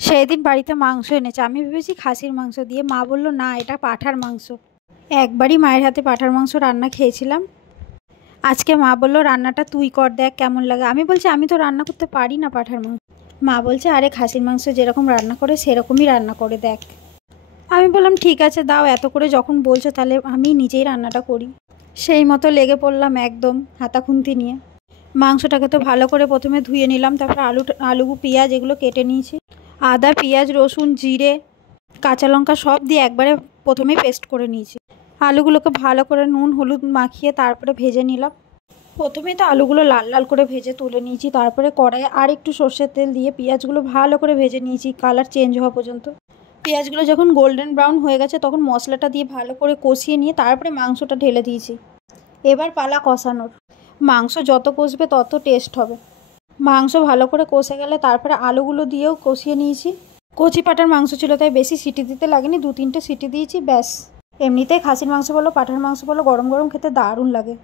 সেই দিন বাড়িতে মাংস এনেছে, আমি ভেবেছি খাসির মাংস দিয়ে, মা বলল না এটা পাঁঠার মাংস। একবারই মায়ের হাতে পাঁঠার মাংস রান্না খেয়েছিলাম। আজকে মা বলল রান্নাটা তুই কর, দেখ কেমন লাগে। আমি বলছি আমি তো রান্না করতে পারি না পাঁঠার মাংস। মা বলছে আরে খাসির মাংস যেরকম রান্না করে সেরকমই রান্না করে দেখ। আমি বললাম ঠিক আছে দাও, এত করে যখন বলছো তাহলে আমি নিজেই রান্নাটা করি। সেই মতো লেগে পড়লাম একদম হাতা খুন্তি নিয়ে। মাংসটাকে তো ভালো করে প্রথমে ধুয়ে নিলাম, তারপর আলু পেঁয়াজ এগুলো কেটে নিয়েছি। আদা পেঁয়াজ রসুন জিরে কাঁচা লঙ্কা সব দিয়ে একবারে প্রথমেই পেস্ট করে নিয়েছি। আলুগুলোকে ভালো করে নুন হলুদ মাখিয়ে তারপরে ভেজে নিলাম। প্রথমেই তো আলুগুলো লাল লাল করে ভেজে তুলে নিয়েছি, তারপরে কড়াইয়ে আর একটু সর্ষের তেল দিয়ে পেঁয়াজগুলো ভালো করে ভেজে নিয়েছি কালার চেঞ্জ হওয়া পর্যন্ত। পেঁয়াজগুলো যখন গোল্ডেন ব্রাউন হয়ে গেছে তখন মশলাটা দিয়ে ভালো করে কষিয়ে নিয়ে তারপরে মাংসটা ঢেলে দিয়েছি। এবার পালা কষানোর। মাংস যত কষবে তত টেস্ট হবে। মাংস ভালো করে কষে গেলে তারপরে আলুগুলো দিয়েও কষিয়ে নিয়েছি। কচি পাঁঠার মাংস ছিল তাই বেশি সিটি দিতে লাগেনি, 2-3টে সিটি দিয়েছি ব্যাস। এমনিতেই খাসির মাংস বলো পাঁঠার মাংস বলো গরম গরম খেতে দারুণ লাগে।